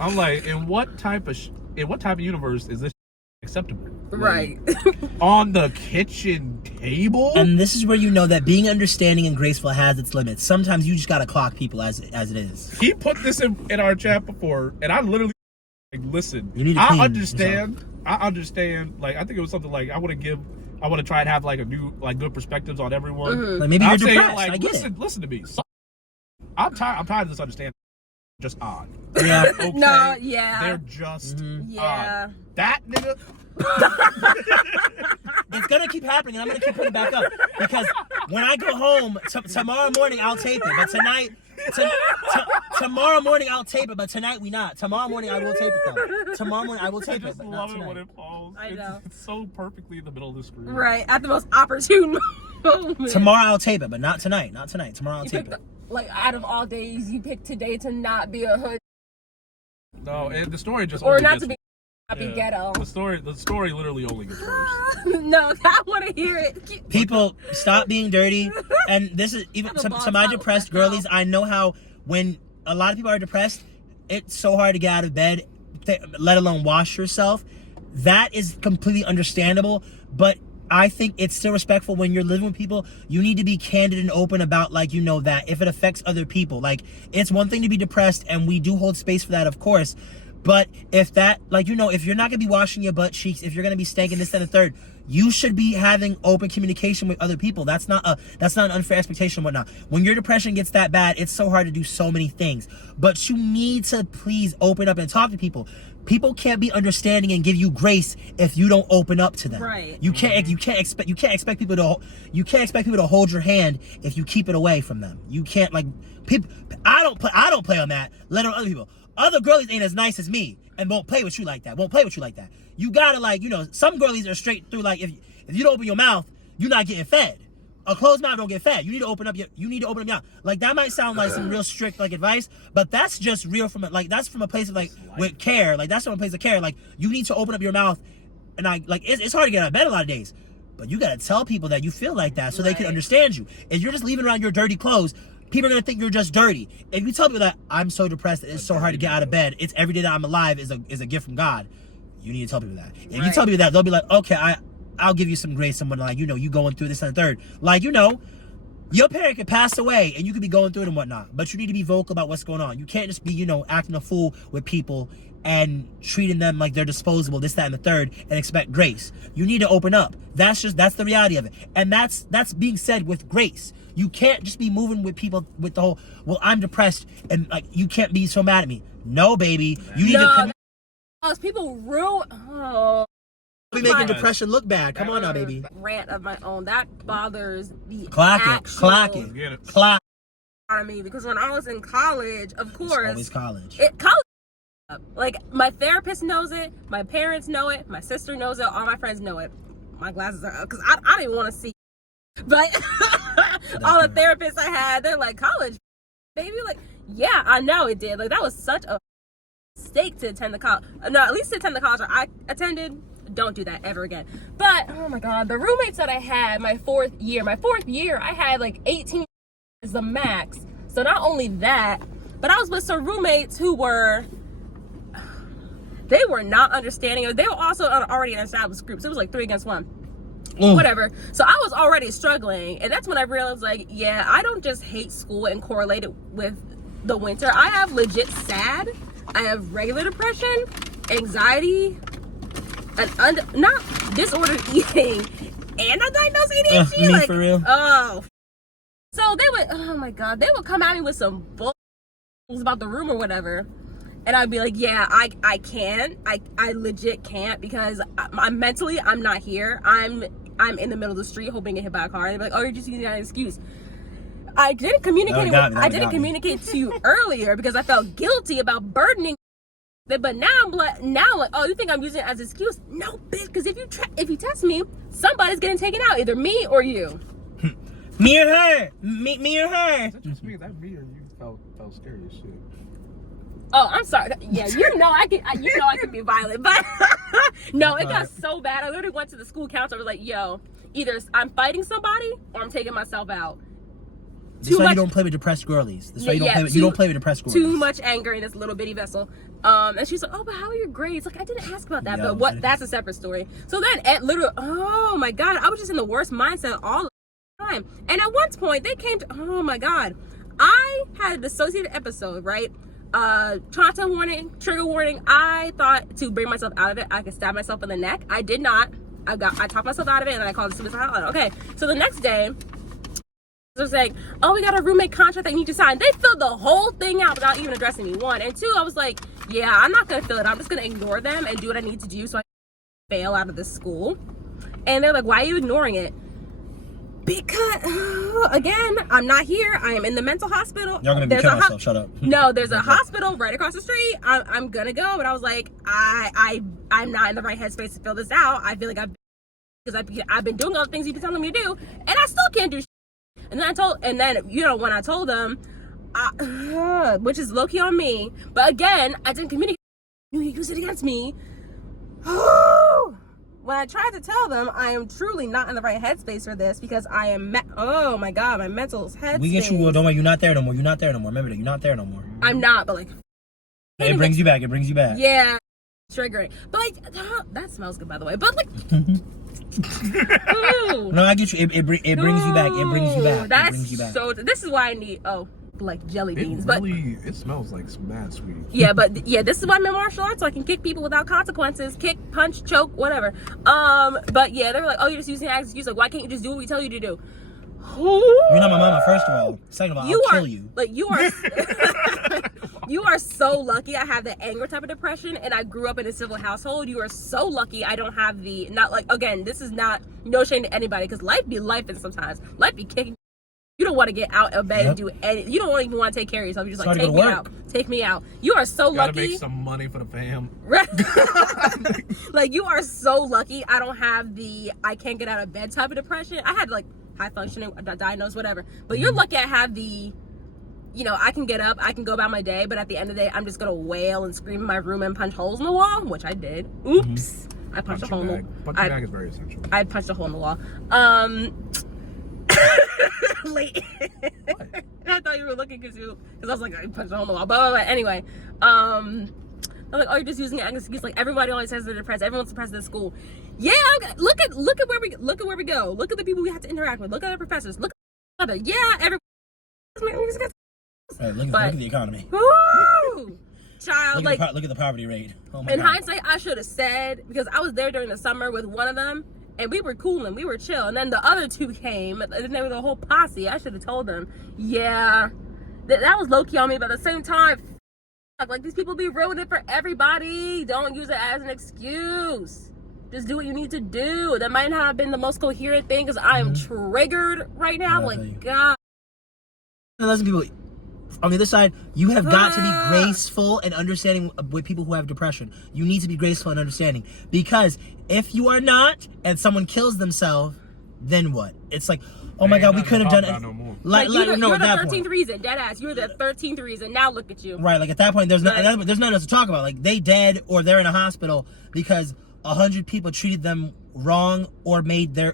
I'm like, in what type of universe is this acceptable? Right. On the kitchen table? And this is where you know that being understanding and graceful has its limits. Sometimes you just gotta clock people as it is. He put this in our chat before, and I literally like, listen. You need to I understand. Like, I think it was something like I want to try and have like a new, like, good perspectives on everyone. Mm-hmm. Like maybe you're depressed. Like, I get listen to me. I'm tired of this understanding. Just odd. Yeah. Okay? No, yeah. They're just Yeah. odd. That nigga. It's gonna keep happening, and I'm gonna keep putting it back up because when I go home tomorrow morning, I'll tape it. But tonight, tomorrow morning I'll tape it. But tonight we not. Tomorrow morning I will tape it though. Tomorrow morning I will tape it. But not tonight. When it falls. I know. It's so perfectly in the middle of the screen. Right, at the most opportune moment. Tomorrow I'll tape it, but not tonight. Not tonight. Tomorrow I'll tape it. Like, out of all days, you picked today to not be a hood. No, and the story just Or only not gets, to be ghetto. The story literally only gets worse. No, I want to hear it. People, stop being dirty. And this is even to my depressed girlies. I know how when a lot of people are depressed, it's so hard to get out of bed, let alone wash yourself. That is completely understandable, but I think it's still respectful when you're living with people. You need to be candid and open about, like, you know, that if it affects other people. Like, it's one thing to be depressed, and we do hold space for that, of course. But if that, like, you know, if you're not gonna be washing your butt cheeks, if you're gonna be stanking this, and the third, you should be having open communication with other people. That's not an unfair expectation and whatnot. When your depression gets that bad, it's so hard to do so many things. But you need to please open up and talk to people. People can't be understanding and give you grace if you don't open up to them. Right. You can't expect people to hold your hand if you keep it away from them. You can't, like, people. I don't play on that. Let alone other people. Other girlies ain't as nice as me and won't play with you like that. You gotta, like, you know, some girlies are straight through. Like, if you don't open your mouth, you're not getting fed. A closed mouth don't get fed. You need to open up your mouth. Like, that might sound like some real strict, like, advice, but that's just real that's from a place of, like, with care. Like, that's from a place of care. Like, you need to open up your mouth, and it's hard to get out of bed a lot of days, but you gotta tell people that you feel like that so they can understand you. If you're just leaving around your dirty clothes, people are gonna think you're just dirty. If you tell people that I'm so depressed that it's so hard to get out of bed, it's every day that I'm alive is a gift from God, you need to tell people that. If you tell people that, they'll be like, okay, I'll give you some grace. Someone, like, you know, you going through this and the third. Like, you know, your parent could pass away and you could be going through it and whatnot, but you need to be vocal about what's going on. You can't just be, you know, acting a fool with people and treating them like they're disposable, this, that, and the third, and expect grace. You need to open up. That's the reality of it. And that's being said with grace. You can't just be moving with people with the whole, well, I'm depressed and, like, you can't be so mad at me. No, baby. You need to people ruin. Oh. Be making depression look bad. Come on now, baby. Rant of my own that bothers the clock actual it. I mean, because when I was in college, of course, it's always college. Like, my therapist knows it, my parents know it, my sister knows it, all my friends know it. My glasses are up because I don't even want to see. But all the therapists I had, they're like, college, baby. Like, yeah, I know it did. Like, that was such a mistake to attend the college. No, at least to attend the college I attended. Don't do that ever again. But oh my god, the roommates that I had my fourth year I had like 18 is the max. So not only that, but I was with some roommates who were not understanding. They were also already in established groups. It was like 3 against 1. Whatever. So I was already struggling, and that's when I realized, like, yeah, I don't just hate school and correlate it with the winter. I have legit sad. I have regular depression, anxiety, not disordered eating, and I diagnosed ADHD. Like, for real? Oh. So they would come at me with some bull about the room or whatever, and I'd be like, yeah, I can't. I legit can't, because I'm mentally, I'm not here. I'm in the middle of the street hoping to get hit by a car. And they'd be like, oh, you're just using that as an excuse. I didn't communicate to you earlier because I felt guilty about burdening. But now I'm like, oh, you think I'm using it as an excuse? No, bitch, because if you test me, somebody's getting taken out, either me or you. Me or her. Me or her. Just me, that me or you felt scary as shit. Oh, I'm sorry. Yeah, I can be violent, but no, it got so bad. I literally went to the school counselor. I was like, yo, either I'm fighting somebody or I'm taking myself out. That's why you don't play with depressed girlies. That's why you don't play with depressed girlies. Too much anger in this little bitty vessel. And she's like, oh, but how are your grades? Like, I didn't ask about that. Yo, but that's a separate story. So then at literally, oh my God, I was just in the worst mindset all the time. And at one point they came to, oh my God, I had a dissociative episode, right? Trauma warning, trigger warning. I thought to bring myself out of it, I could stab myself in the neck. I did not. I talked myself out of it and I called the suicide hotline. Okay, so the next day, they're saying, oh, we got a roommate contract that you need to sign. They filled the whole thing out without even addressing me. One. And two, I was like, yeah, I'm not going to fill it out. I'm just going to ignore them and do what I need to do so I can fail out of this school. And they're like, why are you ignoring it? Because, again, I'm not here. I am in the mental hospital. Y'all going to be killing myself. Shut up. No, there's a hospital right across the street. I'm going to go. But I was like, I'm not in the right headspace to fill this out. I feel like I've been doing all the things you've been telling me to do. And I still can't do shit. And then you know, when I told them, which is low key on me, but again, I didn't communicate. You use it against me. When I tried to tell them, I am truly not in the right headspace for this because I am. Oh my God, my mental headspace. We get you. Well, don't worry, you're not there no more. You're not there no more. Remember that you're not there no more. I'm not, but like. It brings you back. It brings you back. Yeah, triggering. But like, that smells good, by the way. But like. No, I get you. It brings you back. It brings you back. That's it brings you back. so. This is why I need like jelly beans. It smells like mad sweet. Yeah, but yeah, this is why I'm in martial arts, so I can kick people without consequences. Kick, punch, choke, whatever. But yeah, they were like, oh, you're just using that excuse. Like, why can't you just do what we tell you to do? You're not my mama, first of all. Second of all, I'll kill you. Like, you are. You are so lucky. I have the anger type of depression, and I grew up in a civil household. You are so lucky. I don't have the again. This is not no shame to anybody because life be life, and sometimes life be kicking. You don't want to get out of bed and do anything. You don't even want to take care of yourself. You're just like, take me out. Take me out. You are so lucky. Gotta make some money for the fam. Like, you are so lucky. I don't have I can't get out of bed type of depression. I had like high functioning, diagnosed, whatever. But you're lucky I have I can get up, I can go about my day, but at the end of the day, I'm just gonna wail and scream in my room and punch holes in the wall, which I did. Oops. I punched a hole in the wall. Punching bag is very essential. I punched a hole in the wall. Late. I thought you were looking because I was like, I punched a hole in the wall. But anyway, I'm like, oh, you're just using it as an excuse. Like, everybody always says they're depressed. Everyone's depressed at school. Yeah, look at where we go. Look at the people we have to interact with. Look at the professors. Look at the everybody. Right, look at the economy. Woo! Child, look at the poverty rate. Oh my in God. hindsight, I should have said, because I was there during the summer with one of them, and we were cool and we were chill. And then the other two came, and there was a whole posse. I should have told them, yeah, that was low key on me. But at the same time, like, these people be ruining it for everybody. Don't use it as an excuse. Just do what you need to do. That might not have been the most coherent thing because I am triggered right now. Like, God. Listen, people. On the other side, you have got to be graceful and understanding with people who have depression. You need to be graceful and understanding, because if you are not and someone kills themselves, then what? It's like, oh my God, we could have done it. No more. You're the 13th reason, dead ass. You're the 13th reason. Now look at you. Right, like at that point, there's nothing else to talk about. Like, they dead or they're in a hospital because 100 people treated them wrong or made their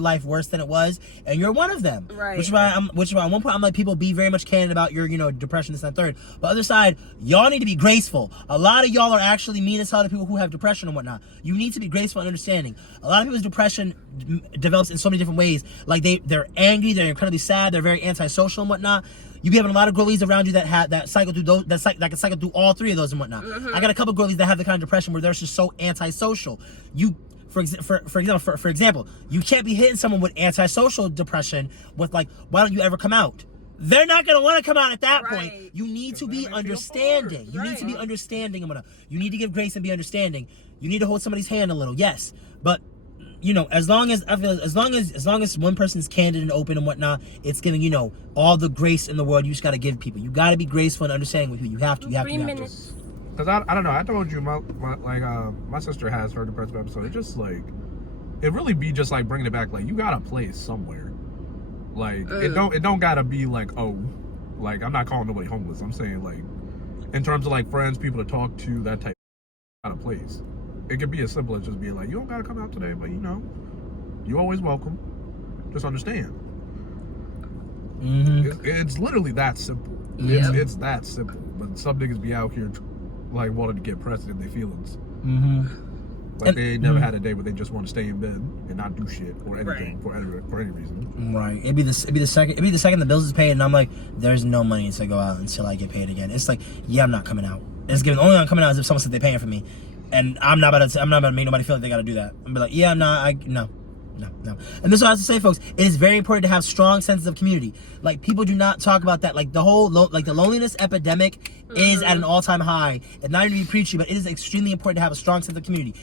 life worse than it was, and you're one of them. Right. Which is why at one point I'm like, people be very much candid about your depression, this and that, third. But other side, y'all need to be graceful. A lot of y'all are actually mean as hell to people who have depression and whatnot. You need to be graceful and understanding. A lot of people's depression develops in so many different ways. Like, they're angry, they're incredibly sad, they're very antisocial and whatnot. You be having a lot of girlies around you that cycle through those, that can cycle through all three of those and whatnot. I got a couple girlies that have the kind of depression where they're just so antisocial. For example, you can't be hitting someone with antisocial depression with like, why don't you ever come out? They're not gonna want to come out at that point. You need to be understanding. You need to be understanding and whatnot. You need to give grace and be understanding. You need to hold somebody's hand a little, yes, but as long as one person's candid and open and whatnot, it's giving all the grace in the world. You just gotta give people. You gotta be graceful and understanding with who you have to. Because I don't know, I told you my sister has her depressive episode. It just like, it really be just like bringing it back. Like, you got a place somewhere. Like, it don't gotta be like, oh, like, I'm not calling nobody homeless. I'm saying, like, in terms of like friends, people to talk to, that type of place. It could be as simple as just being like, you don't gotta come out today, but you always welcome. Just understand. It's literally that simple. Yep. It's that simple. But some niggas be out here like wanting to get pressed in their feelings. Like they ain't never had a day where they just want to stay in bed and not do shit or anything for any reason. Right. It'd be the second the bills is paid, and I'm like, there's no money to go out until I get paid again. It's like, yeah, I'm not coming out. It's given. The only way I'm coming out is if someone said they're paying for me, and I'm not about to make nobody feel like they got to do that. I'm be like, yeah, I'm not. No. And this is what I have to say, folks. It is very important to have strong senses of community. Like, people do not talk about that. Like, the whole the loneliness epidemic is at an all-time high. And not even to be preachy, but it is extremely important to have a strong sense of community.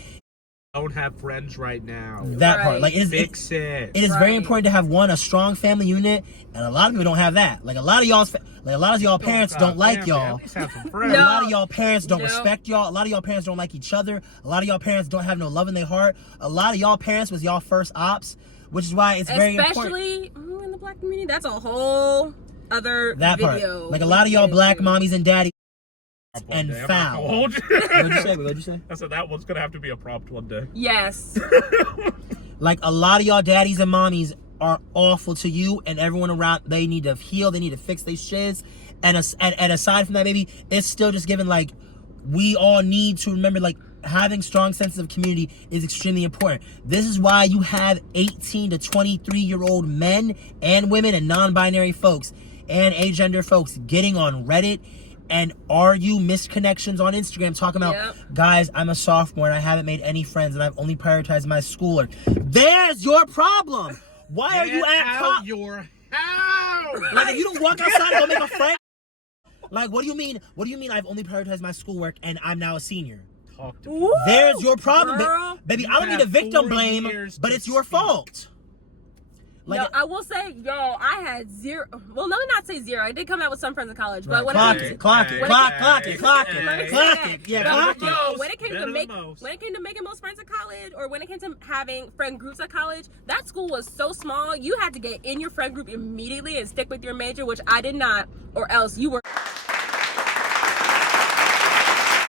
Don't have friends right now. That part, like, it is very important to have a strong family unit, and a lot of people don't have that. Like, a lot of y'all parents don't like y'all. At least have some A friends. lot of y'all parents don't respect y'all. A lot of y'all parents don't like each other. A lot of y'all parents don't have no love in their heart. A lot of y'all parents was y'all first ops, which is why it's very important. Especially in the black community. That's a whole other video. Part. Like, a lot of y'all black mommies and daddies and foul. What'd you say? I said that one's gonna have to be a prompt one day. Yes. Like, a lot of y'all daddies and mommies are awful to you and everyone around. They need to heal. They need to fix their shiz. And aside from that, baby, it's still just given, like, we all need to remember, like, having strong senses of community is extremely important. This is why you have 18 to 23-year-old men and women and non-binary folks and agender folks getting on Reddit and argue misconnections on Instagram talking about, guys, I'm a sophomore and I haven't made any friends and I've only prioritized my schoolwork. There's your problem. Why are you at your house? Like, if you don't walk outside and go make a friend, like, what do you mean? What do you mean I've only prioritized my schoolwork and I'm now a senior? Talk to me. There's your problem, girl, baby. I don't need a victim blame, but it's your fault. Like, no, I will say, I had zero. Well, let me not say zero. I did come out with some friends in college, but when clock it it. Yeah, clock it. When it came to making most friends at college, or when it came to having friend groups at college, that school was so small. You had to get in your friend group immediately and stick with your major, which I did not, or else you were